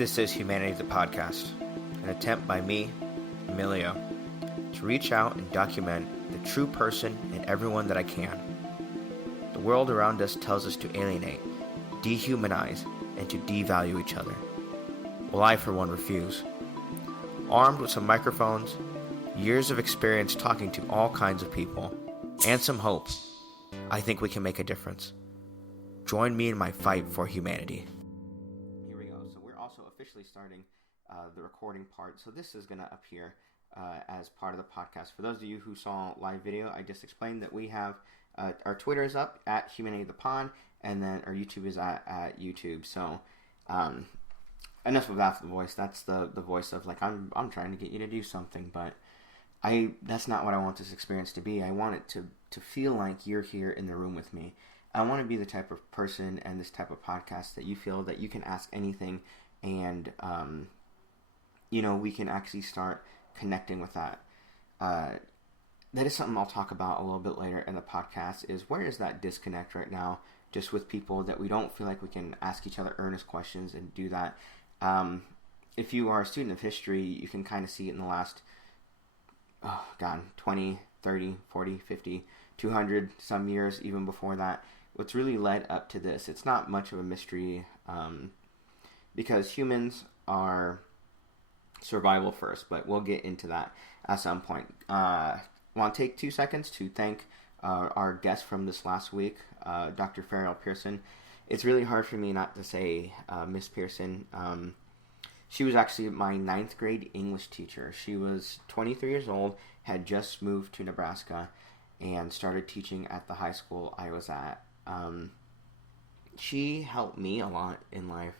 This is Humanity the Podcast, an attempt by me, Emilio, to reach out and document the true person in everyone that I can. The world around us tells us to alienate, dehumanize, and to devalue each other. Well, I for one refuse. Armed with some microphones, years of experience talking to all kinds of people, and some hope, I think we can make a difference. Join me in my fight for humanity. Here we go. So we're also officially starting the recording part. So this is going to appear as part of the podcast. For those of you who saw live video, I just explained that we have our Twitter is up at Humanity the Pod, and then our YouTube is at YouTube. So enough of that for the voice. That's the voice of like I'm trying to get you to do something, but that's not what I want this experience to be. I want it to feel like you're here in the room with me. I want to be the type of person and this type of podcast that you feel that you can ask anything, and we can actually start connecting with that. That is something I'll talk about a little bit later in the podcast, is where is that disconnect right now just with people that we don't feel like we can ask each other earnest questions and do that. If you are a student of history, you can kind of see it in the last 20, 30, 40, 50, 200 some years, even before that. What's really led up to this, it's not much of a mystery, because humans are survival first, but we'll get into that at some point. I want to take 2 seconds to thank our guest from this last week, Dr. Farrell Pearson. It's really hard for me not to say Miss Pearson. She was actually my 9th grade English teacher. She was 23 years old, had just moved to Nebraska, and started teaching at the high school I was at. She helped me a lot in life.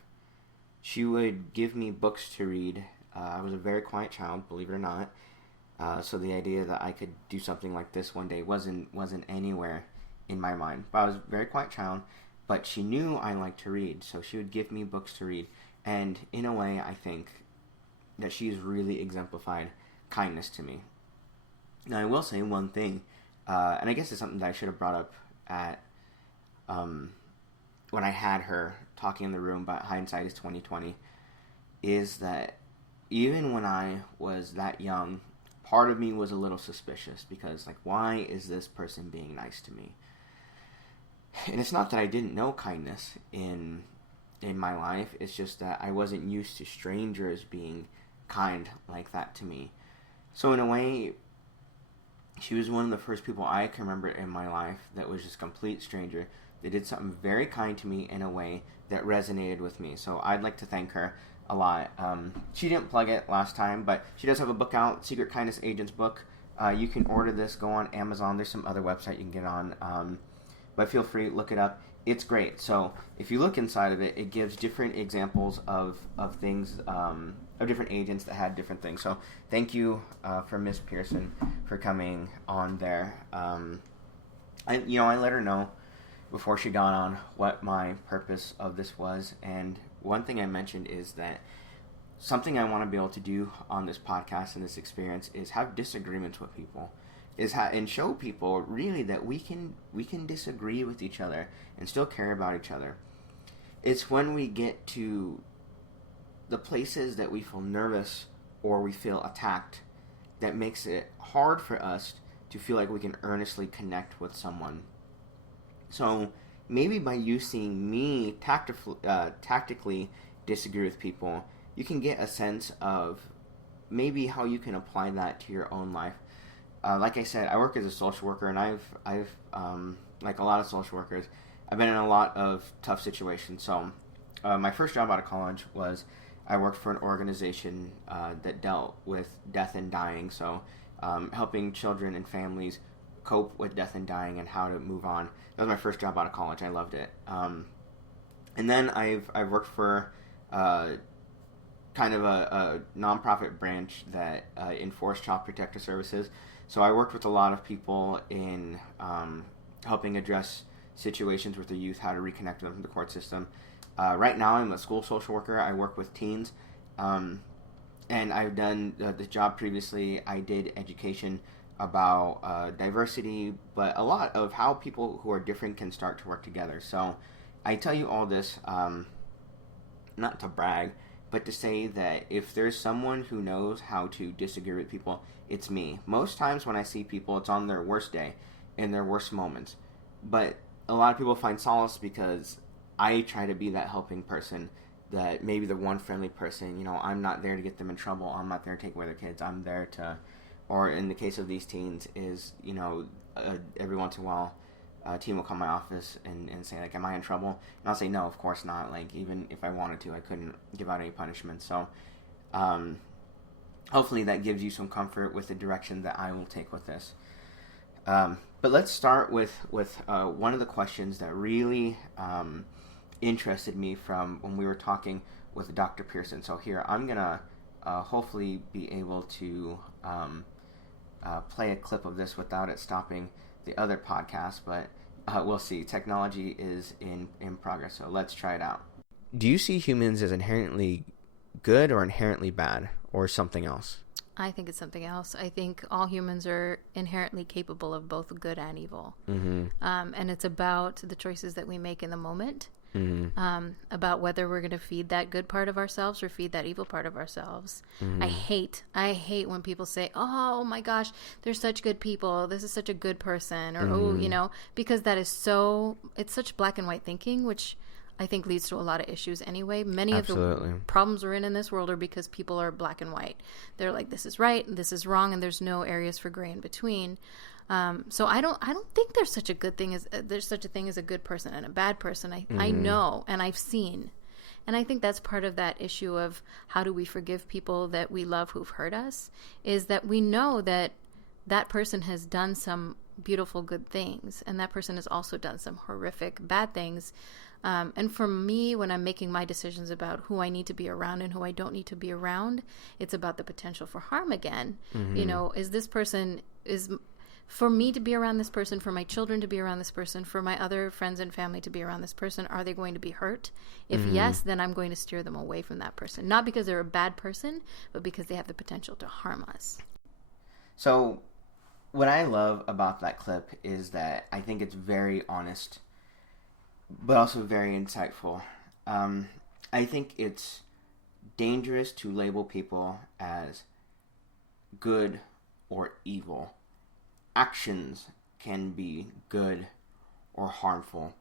She would give me books to read. I was a very quiet child, believe it or not. So the idea that I could do something like this one day wasn't anywhere in my mind. But I was a very quiet child, but she knew I liked to read, so she would give me books to read. And in a way, I think that she's really exemplified kindness to me. Now, I will say one thing, and I guess it's something that I should have brought up at when I had her talking in the room, but hindsight is 20/20, is that even when I was that young, part of me was a little suspicious, because why is this person being nice to me? And it's not that I didn't know kindness in my life, it's just that I wasn't used to strangers being kind like that to me. So in a way, she was one of the first people I can remember in my life that was just a complete stranger. They did something very kind to me in a way that resonated with me. So I'd like to thank her a lot. She didn't plug it last time, but she does have a book out, Secret Kindness Agent's book. You can order this, go on Amazon. There's some other website you can get on. But feel free, look it up. It's great. So if you look inside of it, it gives different examples of things, of different agents that had different things. So thank you for Miss Pearson for coming on there. I let her know before she got on what my purpose of this was. And one thing I mentioned is that something I want to be able to do on this podcast and this experience is have disagreements with people. And show people really that we can disagree with each other and still care about each other. It's when we get to the places that we feel nervous or we feel attacked that makes it hard for us to feel like we can earnestly connect with someone. So maybe by you seeing me tactically disagree with people, you can get a sense of maybe how you can apply that to your own life. Like I said, I work as a social worker, and I've like a lot of social workers, I've been in a lot of tough situations. So my first job out of college was I worked for an organization that dealt with death and dying. So helping children and families cope with death and dying and how to move on. That was my first job out of college. I loved it. And then I've worked for kind of a nonprofit branch that enforced child protective services. So I worked with a lot of people in helping address situations with the youth, how to reconnect them to the court system. Right now I'm a school social worker. I work with teens. And I've done the job previously. I did education about diversity, but a lot of how people who are different can start to work together. So I tell you all this, not to brag, but to say that if there's someone who knows how to disagree with people, it's me. Most times when I see people, it's on their worst day, in their worst moments. But a lot of people find solace because I try to be that helping person, that maybe the one friendly person. You know, I'm not there to get them in trouble. I'm not there to take away their kids. I'm there to, or in the case of these teens, is, you know, every once in a while, a team will come to my office and say, like, am I in trouble? And I'll say, no, of course not. Like, even if I wanted to, I couldn't give out any punishment. So, hopefully that gives you some comfort with the direction that I will take with this. But let's start with one of the questions that really interested me from when we were talking with Dr. Pearson. So here, I'm going to hopefully be able to play a clip of this without it stopping the other podcast, but we'll see. Technology is in progress, so let's try it out. Do you see humans as inherently good or inherently bad, or something else? I think it's something else. I think all humans are inherently capable of both good and evil. Mm-hmm. And it's about the choices that we make in the moment, Mm-hmm. about whether we're going to feed that good part of ourselves or feed that evil part of ourselves. Mm-hmm. I hate when people say, oh my gosh, they're such good people. This is such a good person. Or, because that is it's such black and white thinking, which I think leads to a lot of issues anyway. Many Absolutely. of the problems we're in this world are because people are black and white. They're like, this is right and this is wrong, and there's no areas for gray in between. So I don't think there's such a thing as a good person and a bad person. I know, and I've seen, and I think that's part of that issue of how do we forgive people that we love who've hurt us, is that we know that that person has done some beautiful good things, and that person has also done some horrific bad things. And for me, when I'm making my decisions about who I need to be around and who I don't need to be around, it's about the potential for harm again. Mm-hmm. For me to be around this person, for my children to be around this person, for my other friends and family to be around this person, are they going to be hurt? If yes, then I'm going to steer them away from that person. Not because they're a bad person, but because they have the potential to harm us. So what I love about that clip is that I think it's very honest, but also very insightful. I think it's dangerous to label people as good or evil. Actions can be good or harmful.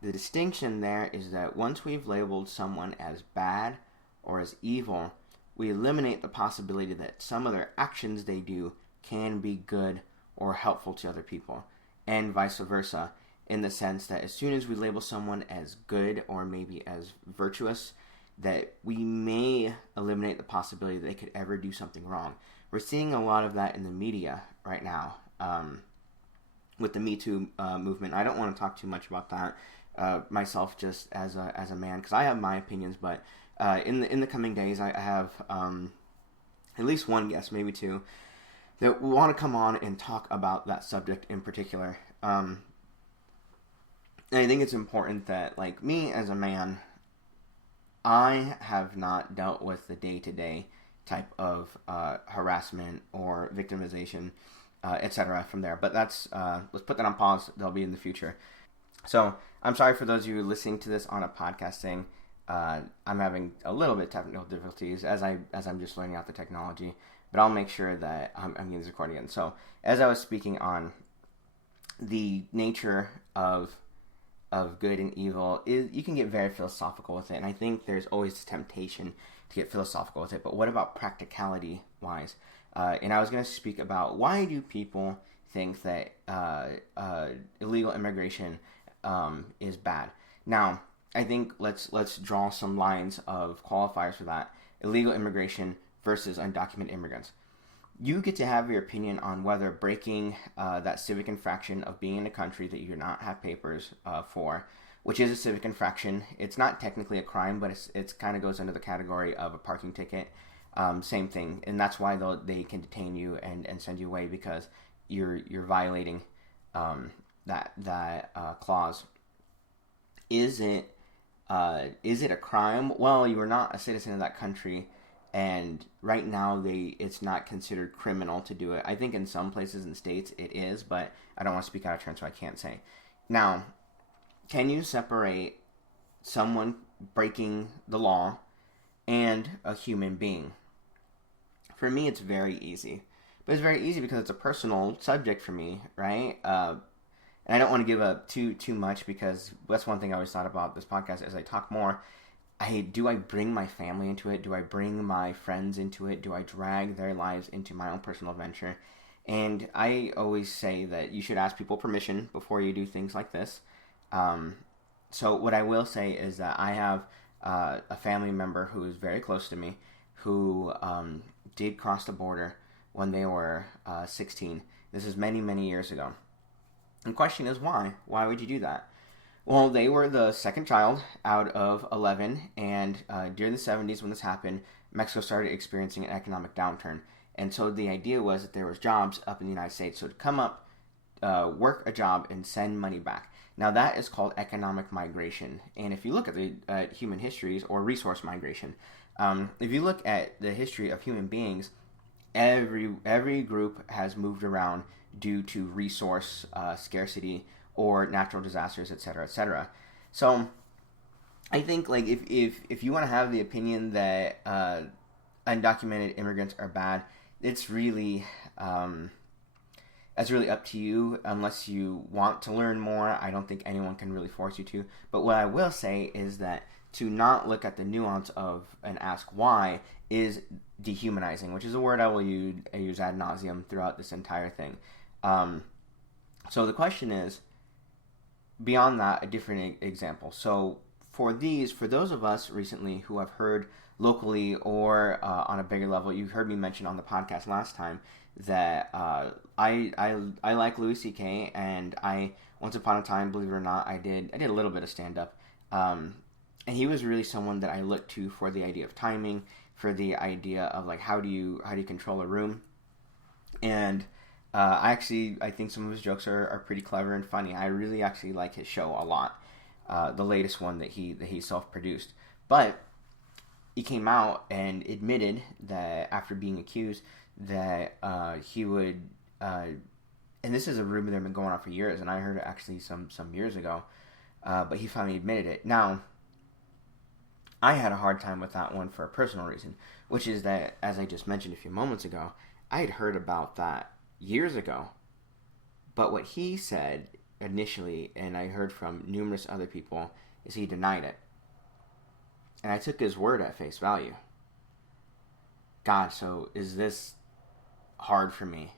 The distinction there is that once we've labeled someone as bad or as evil, we eliminate the possibility that some of their actions they do can be good or helpful to other people, and vice versa, in the sense that as soon as we label someone as good or maybe as virtuous, that we may eliminate the possibility that they could ever do something wrong. We're seeing a lot of that in the media right now. With the Me Too movement. I don't want to talk too much about that myself, just as a man, because I have my opinions. But in the coming days, I have at least one guest, maybe two, that want to come on and talk about that subject in particular. And I think it's important that, like me as a man, I have not dealt with the day-to-day type of harassment or victimization, etc. from there. But let's put that on pause. They'll be in the future. So I'm sorry for those of you listening to this on a podcasting. I'm having a little bit of technical difficulties as I'm just learning out the technology. But I'll make sure that I'm getting this recorded again. So as I was speaking on the nature of good and evil, you can get very philosophical with it. And I think there's always this temptation to get philosophical with it. But what about practicality wise? And I was going to speak about why do people think that illegal immigration is bad. Now, I think let's draw some lines of qualifiers for that. Illegal immigration versus undocumented immigrants. You get to have your opinion on whether breaking that civic infraction of being in a country that you do not have papers for, which is a civic infraction. It's not technically a crime, but it's kind of goes under the category of a parking ticket. Same thing, and that's why they can detain you and send you away, because you're violating that clause. Is it a crime? Well, you are not a citizen of that country, and right now it's not considered criminal to do it. I think in some places and states it is, but I don't want to speak out of turn, so I can't say. Now, can you separate someone breaking the law and a human being. For me, it's very easy. But it's very easy because it's a personal subject for me, right? And I don't want to give up too much, because that's one thing I always thought about this podcast as I talk more. Do I bring my family into it? Do I bring my friends into it? Do I drag their lives into my own personal venture? And I always say that you should ask people permission before you do things like this. So what I will say is that I have a family member who is very close to me who did cross the border when they were 16. This is many, many years ago. And the question is, why? Why would you do that? Well, they were the second child out of 11, and during the 70s when this happened, Mexico started experiencing an economic downturn. And so the idea was that there was jobs up in the United States, so to come up, work a job, and send money back. Now that is called economic migration. And if you look at the human histories, or resource migration, if you look at the history of human beings, every group has moved around due to resource scarcity or natural disasters, etc., etc. So I think, like, if you want to have the opinion that undocumented immigrants are bad, it's really that's really up to you. Unless you want to learn more, I don't think anyone can really force you to. But what I will say is that to not look at the nuance of and ask why is dehumanizing, which is a word I will use ad nauseum throughout this entire thing. So the question is, beyond that, a different example. So for those of us recently who have heard locally or on a bigger level, you heard me mention on the podcast last time that I like Louis C.K. and I once upon a time, believe it or not, I did a little bit of stand up, and he was really someone that I looked to for the idea of timing, for the idea of like how do you control a room, and I think some of his jokes are pretty clever and funny. I really actually like his show a lot, the latest one that he self-produced. But he came out and admitted that after being accused that he would, and this is a rumor that had been going on for years, and I heard it actually some years ago, but he finally admitted it. Now, I had a hard time with that one for a personal reason, which is that, as I just mentioned a few moments ago, I had heard about that years ago. But what he said initially, and I heard from numerous other people, is he denied it. And I took his word at face value. God, so is this hard for me?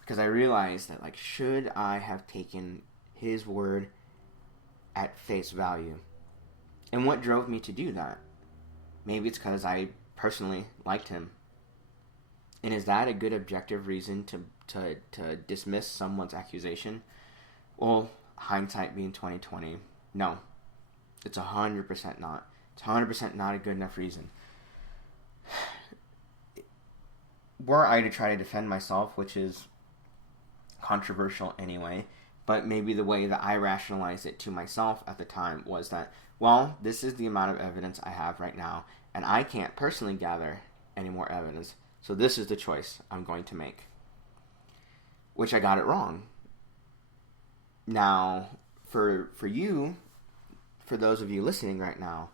Because I realized that, like, should I have taken his word at face value? And what drove me to do that? Maybe it's because I personally liked him. And is that a good objective reason to dismiss someone's accusation? Well, hindsight being 2020, no. It's 100% not. It's 100% not a good enough reason. Were I to try to defend myself, which is controversial anyway, but maybe the way that I rationalized it to myself at the time was that, well, this is the amount of evidence I have right now, and I can't personally gather any more evidence, so this is the choice I'm going to make. Which I got it wrong. Now, for you, for those of you listening right now,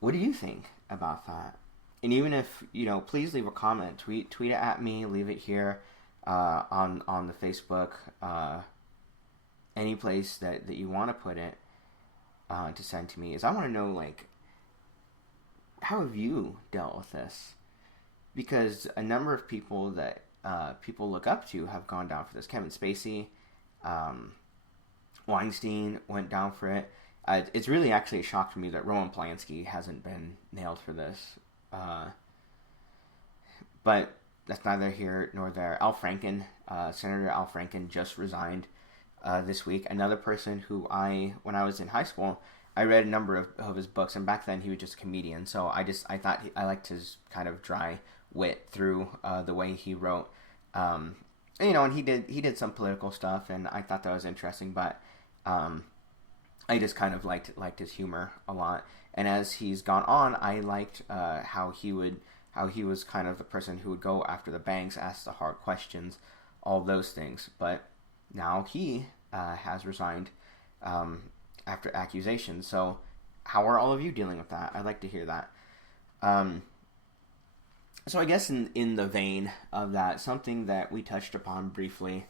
what do you think about that? And even if, please leave a comment. Tweet it at me. Leave it here on the Facebook. Any place that you want to put it to send to me. Is I want to know, like, how have you dealt with this? Because a number of people that people look up to have gone down for this. Kevin Spacey, Weinstein went down for it. It's really actually a shock to me that Roman Polanski hasn't been nailed for this. But that's neither here nor there. Senator Al Franken just resigned this week. Another person who when I was in high school, I read a number of his books, and back then he was just a comedian. So I thought I liked his kind of dry wit through the way he wrote. And he did some political stuff, and I thought that was interesting. But I just kind of liked his humor a lot. And as he's gone on, I liked how he was kind of the person who would go after the banks, ask the hard questions, all those things. But now he has resigned after accusations. So how are all of you dealing with that? I'd like to hear that. Um, so I guess in the vein of that, something that we touched upon briefly,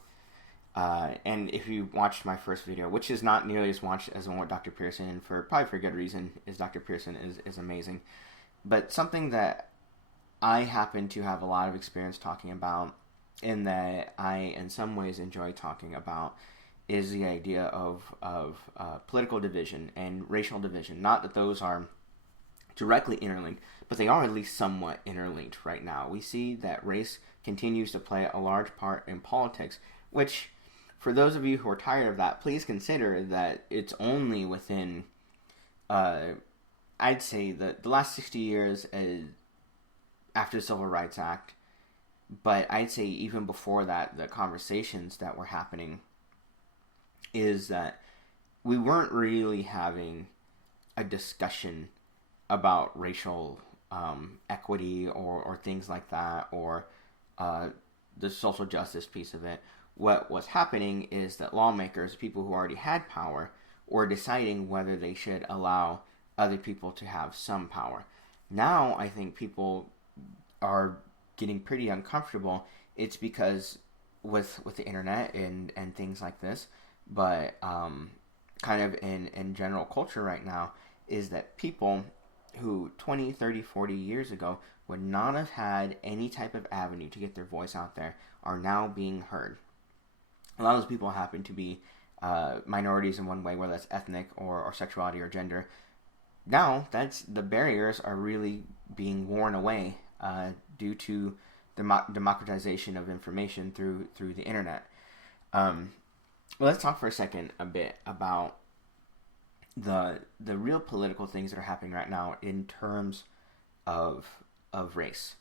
and if you watched my first video, which is not nearly as watched as the one with Dr. Pearson, and probably for good reason, is Dr. Pearson is amazing. But something that I happen to have a lot of experience talking about, and that I in some ways enjoy talking about, is the idea of political division and racial division. Not that those are directly interlinked, but they are at least somewhat interlinked right now. We see that race continues to play a large part in politics, which, for those of you who are tired of that, please consider that it's only within, I'd say, the last 60 years after the Civil Rights Act, but I'd say even before that, the conversations that were happening is that we weren't really having a discussion about racial equity or things like that, or the social justice piece of it. What was happening is that lawmakers, people who already had power, were deciding whether they should allow other people to have some power. Now I think people are getting pretty uncomfortable. It's because with the internet and things like this, but kind of in general culture right now, is that people who 20, 30, 40 years ago would not have had any type of avenue to get their voice out there are now being heard. A lot of those people happen to be minorities in one way, whether that's ethnic or sexuality or gender. Now, the barriers are really being worn away due to the democratization of information through the internet. Well, let's talk for a second a bit about the real political things that are happening right now in terms of race.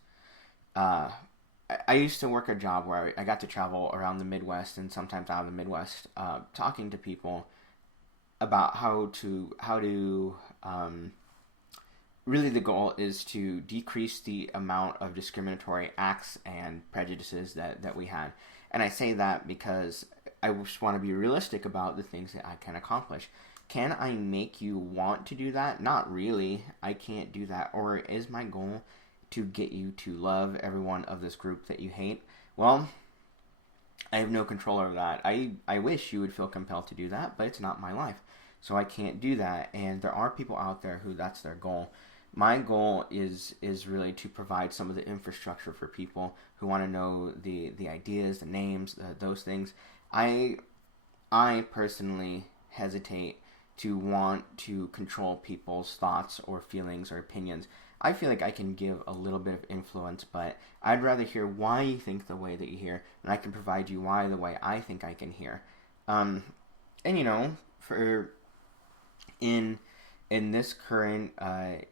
I used to work a job where I got to travel around the Midwest and sometimes out of the Midwest, talking to people about how to really the goal is to decrease the amount of discriminatory acts and prejudices that we had. And I say that because I just want to be realistic about the things that I can accomplish. Can I make you want to do that? Not really. I can't do that. Or is my goal to get you to love everyone of this group that you hate? Well, I have no control over that. I wish you would feel compelled to do that, but it's not my life. So I can't do that. And there are people out there who that's their goal. My goal is really to provide some of the infrastructure for people who want to know the ideas, the names, those things. I personally hesitate to want to control people's thoughts or feelings or opinions. I feel like I can give a little bit of influence, but I'd rather hear why you think the way that you hear, and I can provide you why the way I think I can hear. And for in this current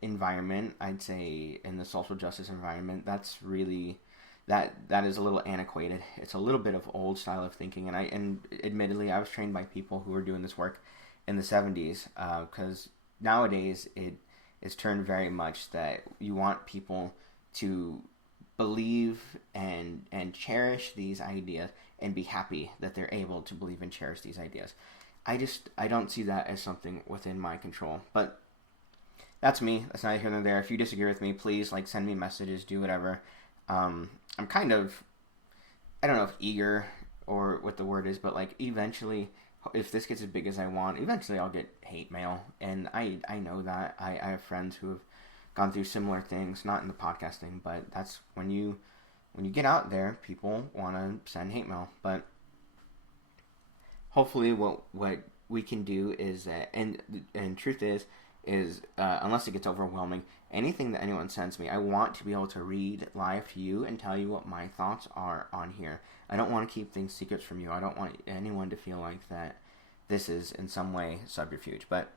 environment, I'd say in the social justice environment, that's really that is a little antiquated. It's a little bit of old style of thinking, and admittedly, I was trained by people who were doing this work in the 70s, because nowadays it's turned very much that you want people to believe and cherish these ideas and be happy that they're able to believe and cherish these ideas. I don't see that as something within my control. But that's me. That's neither here nor there. If you disagree with me, please send me messages, do whatever. I'm kind of, I don't know if eager or what the word is, but eventually, if this gets as big as I want, eventually I'll get hate mail. And I know that. I have friends who have gone through similar things, not in the podcasting, but that's when you get out there, people want to send hate mail. But hopefully what we can do is that, and truth is unless it gets overwhelming, anything that anyone sends me, I want to be able to read live to you and tell you what my thoughts are on here. I don't want to keep things secrets from you. I don't want anyone to feel like that this is in some way subterfuge. But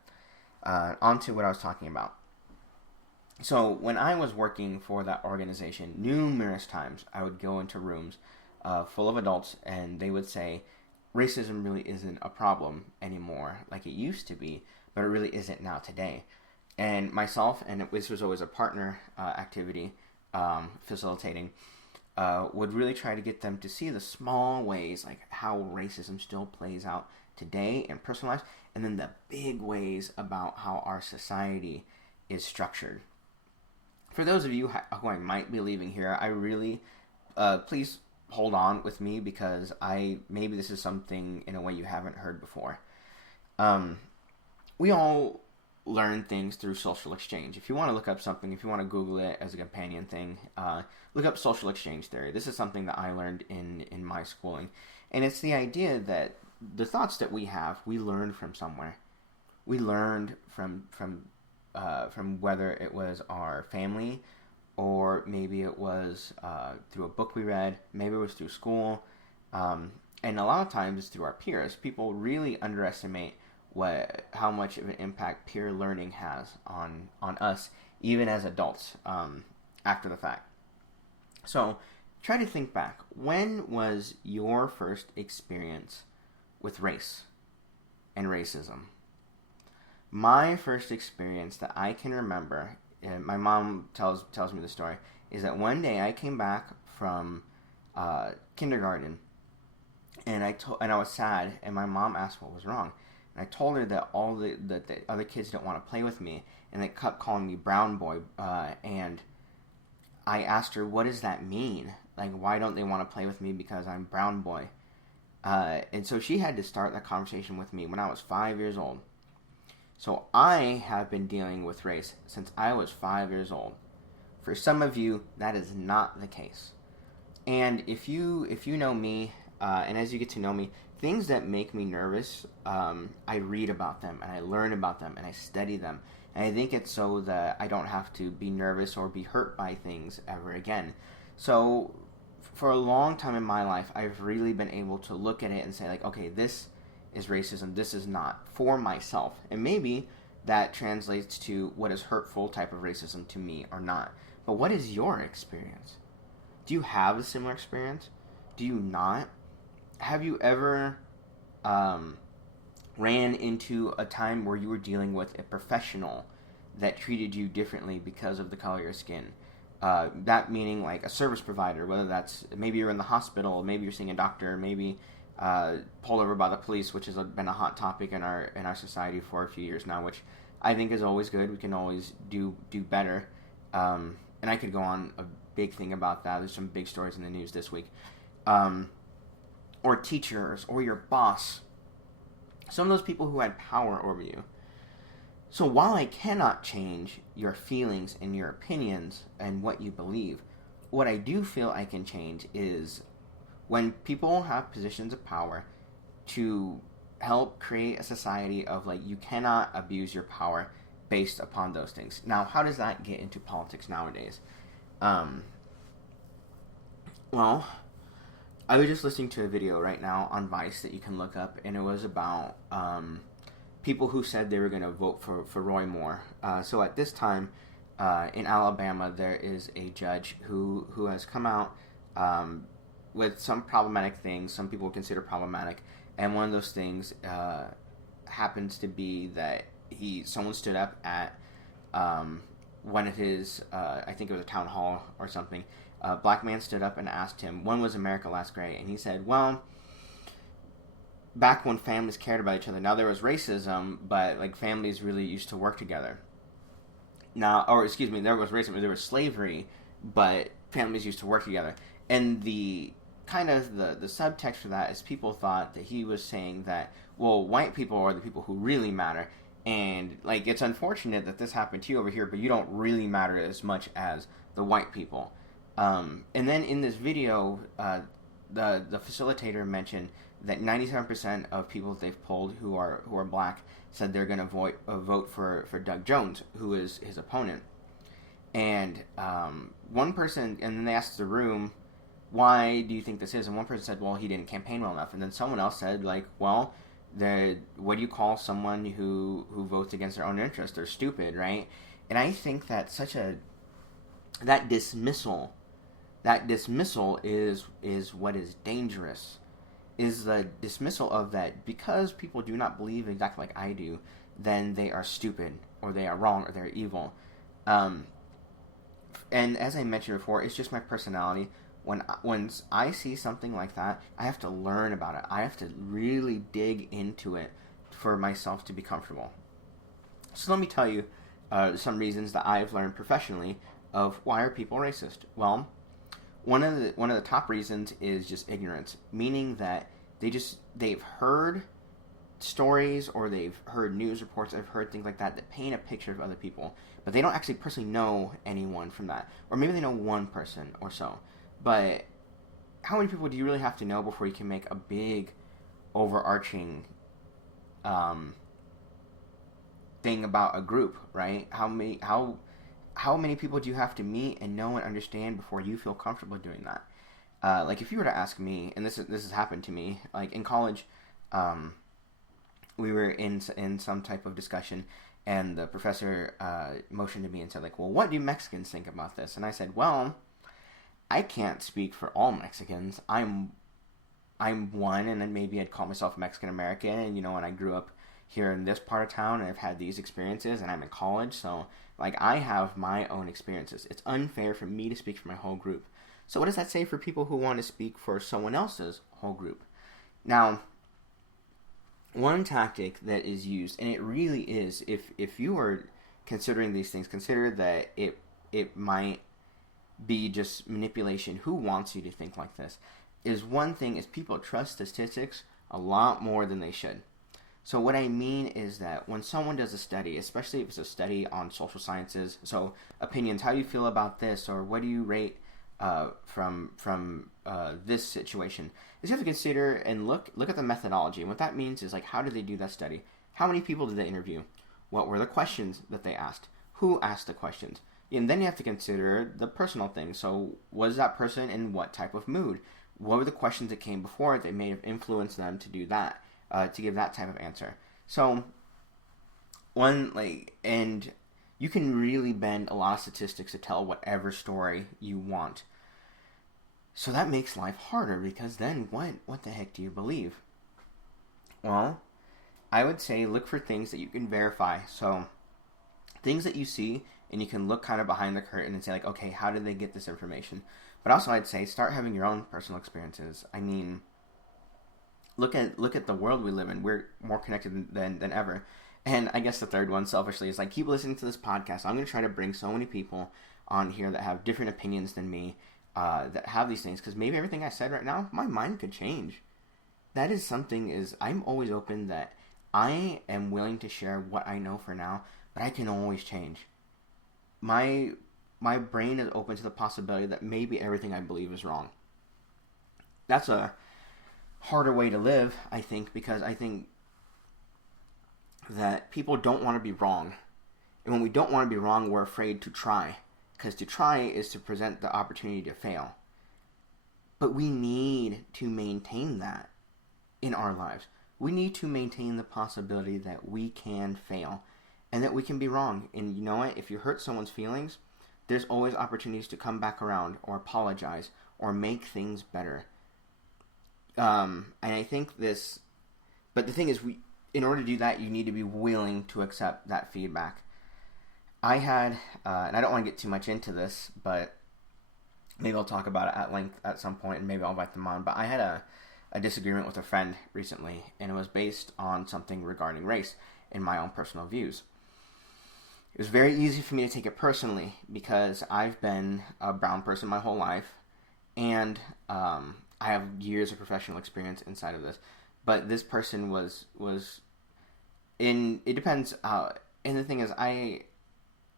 on to what I was talking about. So when I was working for that organization, numerous times I would go into rooms full of adults, and they would say, racism really isn't a problem anymore like it used to be, but it really isn't now today. And myself, and this was always a partner activity, facilitating, would really try to get them to see the small ways, like how racism still plays out today in personal lives, and then the big ways about how our society is structured. For those of you who I might be leaving here, I really, please hold on with me, because maybe this is something in a way you haven't heard before. We all learn things through social exchange. If you want to look up something, if you want to Google it as a companion thing, look up social exchange theory. This is something that I learned in my schooling. And it's the idea that the thoughts that we have, we learned from somewhere. We learned from whether it was our family, or maybe it was through a book we read, maybe it was through school, and a lot of times it's through our peers. People really underestimate how much of an impact peer learning has on us, even as adults, after the fact. So try to think back. When was your first experience with race and racism? My first experience that I can remember, and my mom tells me the story, is that one day I came back from kindergarten, and I was sad, and my mom asked what was wrong. And I told her that the other kids didn't want to play with me, and they kept calling me brown boy. And I asked her, what does that mean? Like, why don't they want to play with me because I'm brown boy? And so she had to start the conversation with me when I was 5 years old. So I have been dealing with race since I was 5 years old. For some of you, that is not the case. And if you know me, and as you get to know me, things that make me nervous, I read about them, and I learn about them, and I study them. And I think it's so that I don't have to be nervous or be hurt by things ever again. So for a long time in my life, I've really been able to look at it and say, like, okay, this is racism, this is not, for myself. And maybe that translates to what is hurtful type of racism to me or not. But what is your experience? Do you have a similar experience? Do you not? Have you ever ran into a time where you were dealing with a professional that treated you differently because of the color of your skin? That meaning like a service provider, whether that's maybe you're in the hospital, maybe you're seeing a doctor, maybe pulled over by the police, which has been a hot topic in our society for a few years now, which I think is always good. We can always do better. And I could go on a big thing about that. There's some big stories in the news this week. Or teachers, or your boss. Some of those people who had power over you. So while I cannot change your feelings and your opinions and what you believe, what I do feel I can change is when people have positions of power to help create a society of, like, you cannot abuse your power based upon those things. Now, how does that get into politics nowadays? Well, I was just listening to a video right now on Vice that you can look up, and it was about people who said they were going to vote for Roy Moore. So at this time, in Alabama, there is a judge who has come out with some problematic things, some people consider problematic, and one of those things happens to be that someone stood up at one of his, I think it was a town hall or something. A black man stood up and asked him, when was America last great? And he said, well, back when families cared about each other. Now, there was racism, but, like, families really used to work together. Now, or excuse me, there was racism, there was slavery, but families used to work together. And the kind of the subtext for that is people thought that he was saying that, well, white people are the people who really matter. And, like, it's unfortunate that this happened to you over here, but you don't really matter as much as the white people. And then in this video, the facilitator mentioned that 97% of people that they've polled who are black said they're going to vote for Doug Jones, who is his opponent. And one person, and then they asked the room, why do you think this is? And one person said, well, he didn't campaign well enough. And then someone else said, like, well, what do you call someone who votes against their own interest? They're stupid, right? And I think that that dismissal is what is dangerous, is the dismissal of that. Because people do not believe exactly like I do, then they are stupid, or they are wrong, or they're evil. And as I mentioned before, it's just my personality. When I see something like that, I have to learn about it. I have to really dig into it for myself to be comfortable. So let me tell you some reasons that I've learned professionally of why are people racist? Well, one of the top reasons is just ignorance, meaning that they've heard stories or they've heard news reports, they've heard things like that that paint a picture of other people, but they don't actually personally know anyone from that, or maybe they know one person or so. But how many people do you really have to know before you can make a big, overarching thing about a group, right? How many people do you have to meet and know and understand before you feel comfortable doing that? Like if you were to ask me, and this has happened to me, like in college, we were in some type of discussion, and the professor motioned to me and said, like, well, what do Mexicans think about this? And I said, well, I can't speak for all Mexicans. I'm one, and then maybe I'd call myself Mexican American, and and I grew up here in this part of town, and I've had these experiences, and I'm in college, so like I have my own experiences. It's unfair for me to speak for my whole group. So what does that say for people who want to speak for someone else's whole group? Now, one tactic that is used, and it really is, if you are considering these things, consider that it might be just manipulation. Who wants you to think like this? Is one thing is people trust statistics a lot more than they should. So what I mean is that when someone does a study, especially if it's a study on social sciences, so opinions, how do you feel about this, or what do you rate from this situation, is you have to consider and look at the methodology. And what that means is, like, how did they do that study? How many people did they interview? What were the questions that they asked? Who asked the questions? And then you have to consider the personal things. So was that person in what type of mood? What were the questions that came before that may have influenced them to do that, to give that type of answer? So and you can really bend a lot of statistics to tell whatever story you want. So that makes life harder, because then what the heck do you believe? Well, I would say look for things that you can verify. So things that you see and you can look kind of behind the curtain and say, like, okay, how did they get this information? But also I'd say start having your own personal experiences. I mean, look at the world we live in. We're more connected than ever. And I guess the third one, selfishly, is like, keep listening to this podcast. I'm going to try to bring so many people on here that have different opinions than me, that have these things, because maybe everything I said right now, my mind could change. That is something, is I'm always open that I am willing to share what I know for now, but I can always change. My brain is open to the possibility that maybe everything I believe is wrong. That's a harder way to live, I think, because I think that people don't want to be wrong. And when we don't want to be wrong, we're afraid to try. Because to try is to present the opportunity to fail. But we need to maintain that in our lives. We need to maintain the possibility that we can fail and that we can be wrong. And you know what? If you hurt someone's feelings, there's always opportunities to come back around or apologize or make things better. And I think but the thing is, in order to do that, you need to be willing to accept that feedback. I had, and I don't want to get too much into this, but maybe I'll talk about it at length at some point, and maybe I'll invite them on. But I had a disagreement with a friend recently, and it was based on something regarding race and my own personal views. It was very easy for me to take it personally because I've been a brown person my whole life, and I have years of professional experience inside of this. But this person was in. It depends. And the thing is,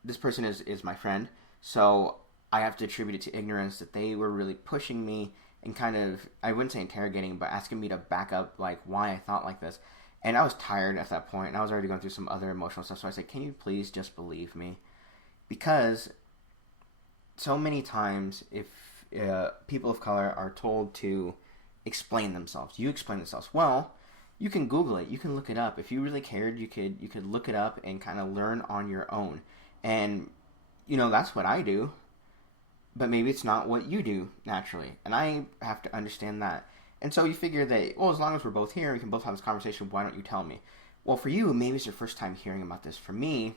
this person is my friend, so I have to attribute it to ignorance, that they were really pushing me and kind of, I wouldn't say interrogating, but asking me to back up, like, why I thought like this. And I was tired at that point, and I was already going through some other emotional stuff, so I said, can you please just believe me? Because so many times, if people of color are told to explain themselves, you explain themselves. Well, you can Google it, you can look it up. If you really cared, you could look it up and kind of learn on your own. And, that's what I do. But maybe it's not what you do naturally. And I have to understand that. And so you figure that, well, as long as we're both here, we can both have this conversation, why don't you tell me? Well, for you, maybe it's your first time hearing about this. For me,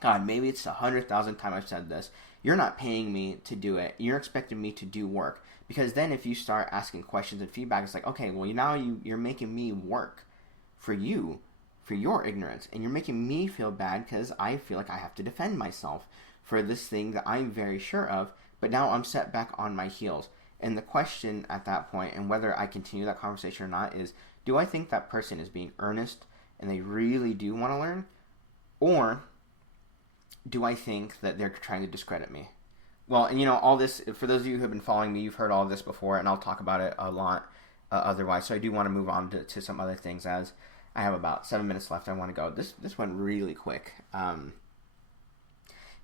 God, maybe it's 100,000th time I've said this. You're not paying me to do it. You're expecting me to do work. Because then if you start asking questions and feedback, it's like, okay, well, now you're making me work for you, for your ignorance. And you're making me feel bad because I feel like I have to defend myself. for this thing that I'm very sure of, but now I'm set back on my heels. And the question at that point, and whether I continue that conversation or not, is do I think that person is being earnest and they really do want to learn? Or do I think that they're trying to discredit me? Well, and all this, for those of you who have been following me, you've heard all of this before, and I'll talk about it a lot otherwise. So I do want to move on to some other things, as I have about 7 minutes left. I want to go. This went really quick. And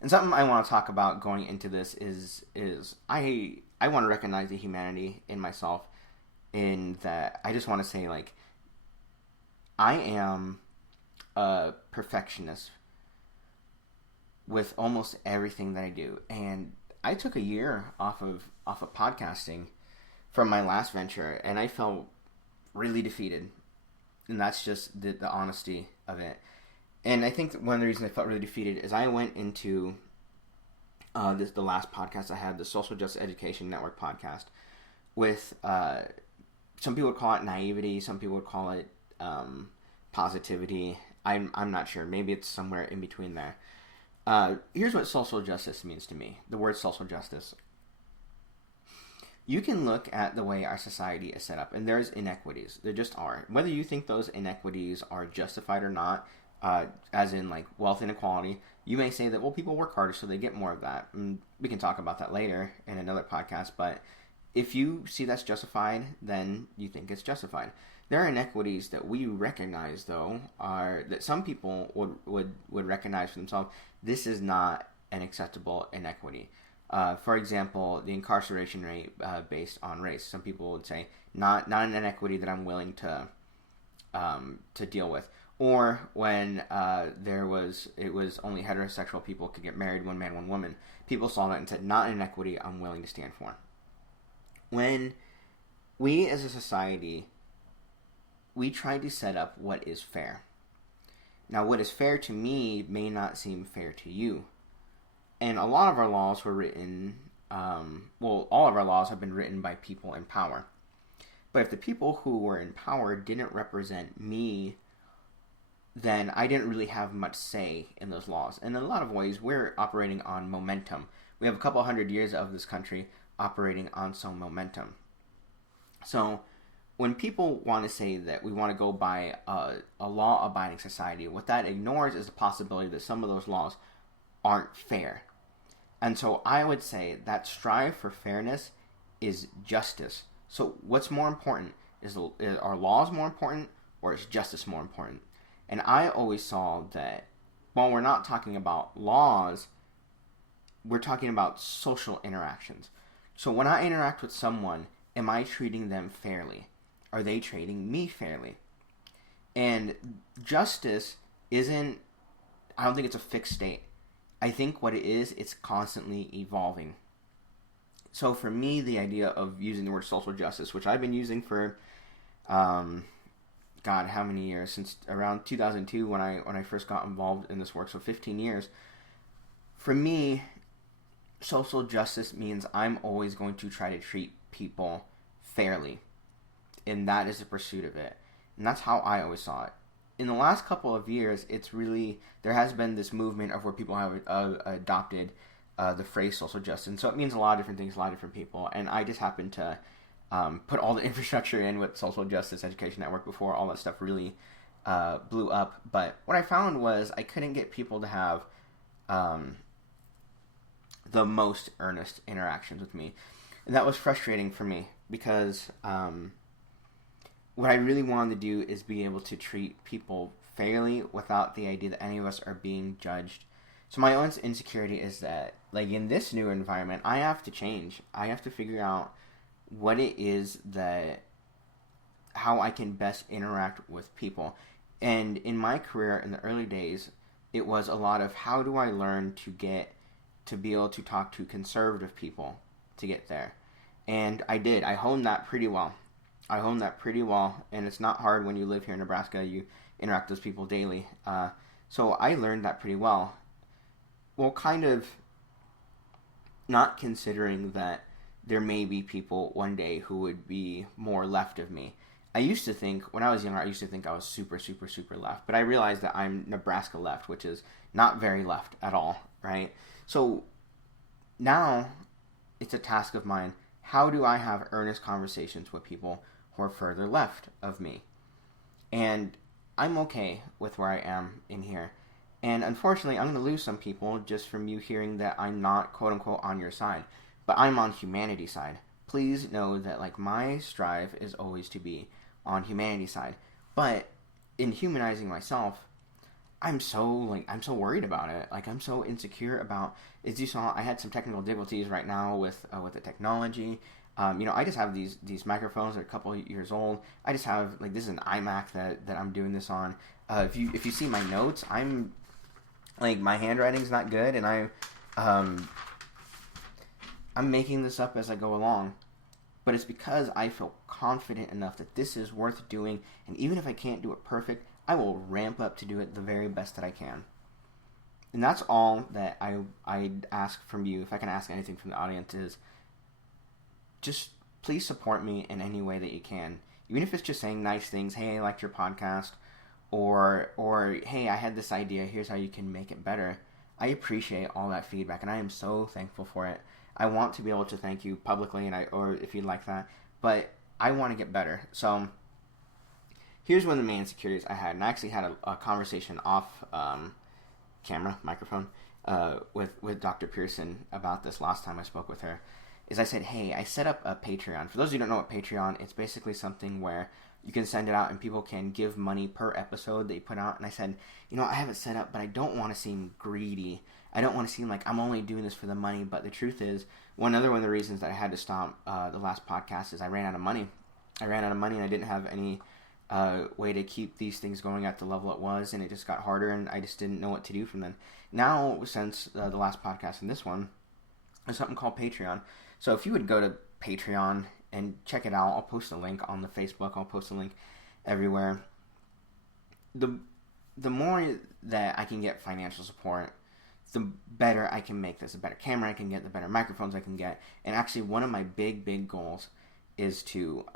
something I want to talk about going into this is I want to recognize the humanity in myself, in that I just want to say, like, I am a perfectionist with almost everything that I do. And I took a year off of podcasting from my last venture, and I felt really defeated. And that's just the honesty of it. And I think one of the reasons I felt really defeated is I went into the last podcast I had, the Social Justice Education Network podcast, with some people would call it naivety, some people would call it positivity. I'm not sure. Maybe it's somewhere in between there. Here's what social justice means to me. The word social justice. You can look at the way our society is set up, and there's inequities. There just are. Whether you think those inequities are justified or not, as in like wealth inequality, you may say that, well, people work harder so they get more of that. And we can talk about that later in another podcast, but if you see that's justified, then you think it's justified. There are inequities that we recognize, though, that some people would recognize for themselves. This is not an acceptable inequity. For example, the incarceration rate based on race. Some people would say not an inequity that I'm willing to deal with. Or when it was only heterosexual people could get married, one man, one woman. People saw that and said, not an inequity I'm willing to stand for. When we as a society, we try to set up what is fair. Now, what is fair to me may not seem fair to you. And a lot of our laws were written, all of our laws have been written by people in power. But if the people who were in power didn't represent me, then I didn't really have much say in those laws. And in a lot of ways, we're operating on momentum. We have a couple hundred years of this country operating on some momentum. So when people want to say that we want to go by a law-abiding society, what that ignores is the possibility that some of those laws aren't fair. And so I would say that strive for fairness is justice. So what's more important? Are laws more important, or is justice more important? And I always saw that while we're not talking about laws, we're talking about social interactions. So when I interact with someone, am I treating them fairly? Are they treating me fairly? And justice isn't, I don't think it's a fixed state. I think what it is, it's constantly evolving. So for me, the idea of using the word social justice, which I've been using for, God, how many years? Since around 2002 when I first got involved in this work, so 15 years. For me, social justice means I'm always going to try to treat people fairly. And that is the pursuit of it. And that's how I always saw it. In the last couple of years, it's really, there has been this movement of where people have adopted the phrase social justice. And so it means a lot of different things, a lot of different people. And I just happened to put all the infrastructure in with Social Justice Education Network before all that stuff really blew up. But what I found was I couldn't get people to have the most earnest interactions with me. And that was frustrating for me because what I really wanted to do is be able to treat people fairly without the idea that any of us are being judged. So my own insecurity is that, like, in this new environment, I have to change. I have to figure out what it is how I can best interact with people. And in my career, in the early days, it was a lot of how do I learn to be able to talk to conservative people to get there. And I did. I honed that pretty well. And it's not hard when you live here in Nebraska. You interact with those people daily. So I learned that pretty well. Well, kind of not considering that there may be people one day who would be more left of me. I used to think, when I was younger, I was super, super, super left. But I realized that I'm Nebraska left, which is not very left at all, right? So now it's a task of mine. How do I have earnest conversations with people who are further left of me? And I'm okay with where I am in here. And unfortunately, I'm going to lose some people just from you hearing that I'm not, quote unquote, on your side. But I'm on humanity's side. Please know that, like, my strive is always to be on humanity's side. But in humanizing myself, I'm so worried about it. Like, I'm so insecure about, as you saw, I had some technical difficulties right now with the technology. I just have these microphones that are a couple of years old. I just have, like, this is an iMac that I'm doing this on. If you see my notes, I'm, like, my handwriting's not good, and I'm making this up as I go along. But it's because I feel confident enough that this is worth doing, and even if I can't do it perfect, I will ramp up to do it the very best that I can. And that's all that I ask from you. If I can ask anything from the audience, is just please support me in any way that you can. Even if it's just saying nice things, hey, I liked your podcast, or hey, I had this idea, here's how you can make it better. I appreciate all that feedback, and I am so thankful for it. I want to be able to thank you publicly, or if you'd like that, but I want to get better. So here's one of the main insecurities I had, and I actually had a conversation off camera, microphone, with Dr. Pearson about this last time I spoke with her, is I said, hey, I set up a Patreon. For those of you who don't know what Patreon, it's basically something where you can send it out and people can give money per episode that you put out. And I said, I have it set up, but I don't want to seem greedy. I don't want to seem like I'm only doing this for the money. But the truth is, one of the reasons that I had to stop the last podcast is I ran out of money. And I didn't have any way to keep these things going at the level it was, and it just got harder, and I just didn't know what to do from then. Now, since the last podcast and this one, there's something called Patreon. So if you would go to Patreon and check it out, I'll post a link on the Facebook, I'll post a link everywhere. The more that I can get financial support, the better I can make this. The better camera I can get, the better microphones I can get. And actually, one of my big goals is to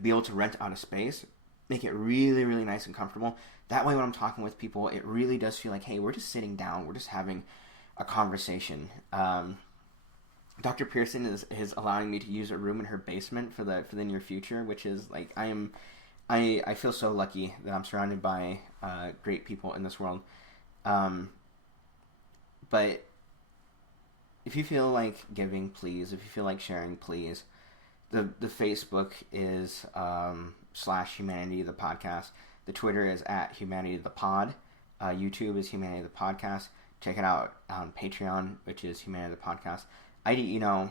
be able to rent out a space, make it really, really nice and comfortable. That way when I'm talking with people, it really does feel like, hey, we're just sitting down, we're just having a conversation. Dr. Pearson is allowing me to use a room in her basement for the near future, which is, like, I feel so lucky that I'm surrounded by great people in this world. But if you feel like giving, please. If you feel like sharing, please. The Facebook is /Humanity the Podcast. The Twitter is @Humanity the Pod. YouTube is Humanity the Podcast. Check it out on Patreon, which is Humanity the Podcast. In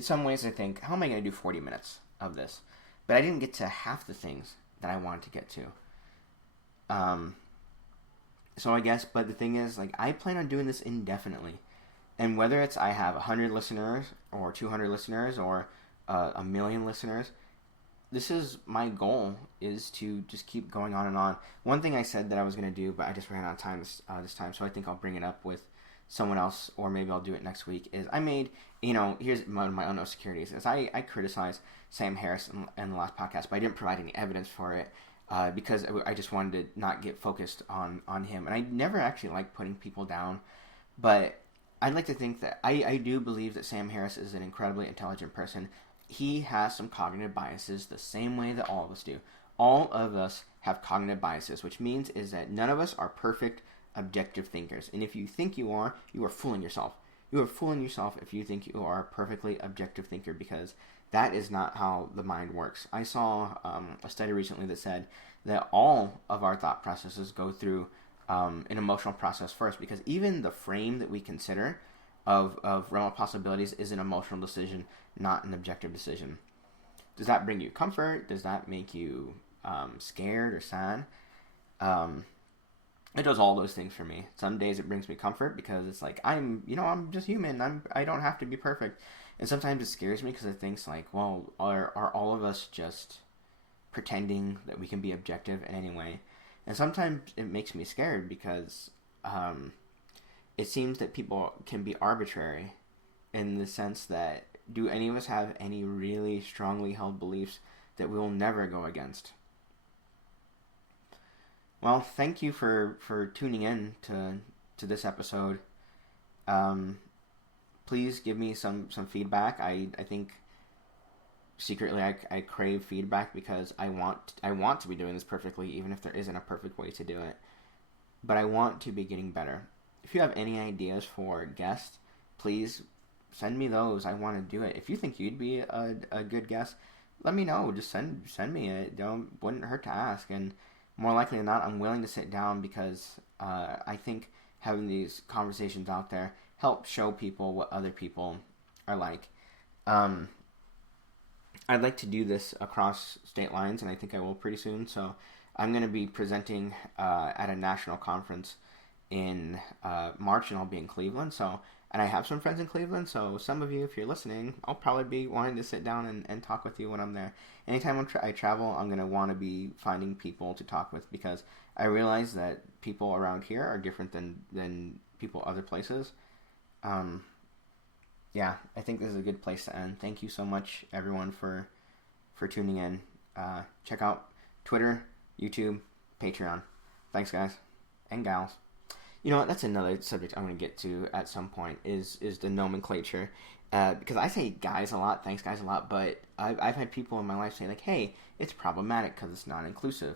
some ways I think, how am I going to do 40 minutes of this? But I didn't get to half the things that I wanted to get to. So I guess, but the thing is, like, I plan on doing this indefinitely. And whether it's I have 100 listeners or 200 listeners or 1 million listeners, this is my goal, is to just keep going on and on. One thing I said that I was going to do, but I just ran out of time this time, so I think I'll bring it up with someone else, or maybe I'll do it next week, is I made, here's one of my own insecurities, is I criticized Sam Harris in the last podcast, but I didn't provide any evidence for it, because I just wanted to not get focused on him. And I never actually like putting people down, but I'd like to think that I do believe that Sam Harris is an incredibly intelligent person. He has some cognitive biases the same way that all of us do. All of us have cognitive biases, which means is that none of us are perfect objective thinkers. And if you think you are fooling yourself. You are fooling yourself if you think you are a perfectly objective thinker, because that is not how the mind works. I saw a study recently that said that all of our thought processes go through an emotional process first, because even the frame that we consider of realm of possibilities is an emotional decision, not an objective decision. Does that bring you comfort? Does that make you scared or sad? It does all those things for me. Some days it brings me comfort because it's like, I'm just human. I don't have to be perfect. And sometimes it scares me because it thinks like, well, are all of us just pretending that we can be objective in any way? And sometimes it makes me scared because it seems that people can be arbitrary in the sense that, do any of us have any really strongly held beliefs that we will never go against? Well, thank you for tuning in to to this episode. Please give me some feedback. I think secretly I crave feedback because I want to be doing this perfectly, even if there isn't a perfect way to do it. But I want to be getting better. If you have any ideas for guests, please send me those. I want to do it. If you think you'd be a good guest, let me know. Just send me it. Wouldn't hurt to ask. And more likely than not, I'm willing to sit down because I think having these conversations out there help show people what other people are like. I'd like to do this across state lines, and I think I will pretty soon. So I'm going to be presenting at a national conference in March, and I'll be in Cleveland. And I have some friends in Cleveland, so some of you, if you're listening, I'll probably be wanting to sit down and talk with you when I'm there. Anytime I travel, I'm going to want to be finding people to talk with because I realize that people around here are different than people other places. Yeah, I think this is a good place to end. Thank you so much, everyone, for tuning in. Check out Twitter, YouTube, Patreon. Thanks, guys and gals. You know what? That's another subject I'm going to get to at some point is the nomenclature. Because I say guys a lot, thanks guys a lot, but I've had people in my life say, like, hey, it's problematic because it's not inclusive.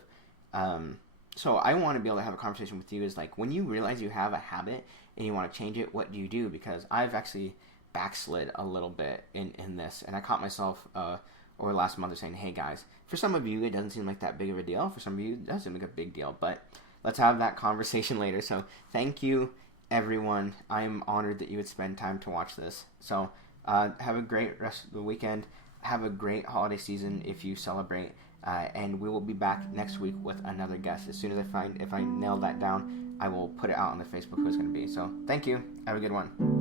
So I want to be able to have a conversation with you is like, when you realize you have a habit and you want to change it, what do you do? Because I've actually backslid a little bit in this, and I caught myself over the last month saying, hey guys, for some of you it doesn't seem like that big of a deal, for some of you it does seem like a big deal, but let's have that conversation later. So thank you, everyone. I'm honored that you would spend time to watch this. So have a great rest of the weekend. Have a great holiday season if you celebrate. And we will be back next week with another guest. As soon as if I nail that down, I will put it out on the Facebook who it's going to be. So thank you. Have a good one.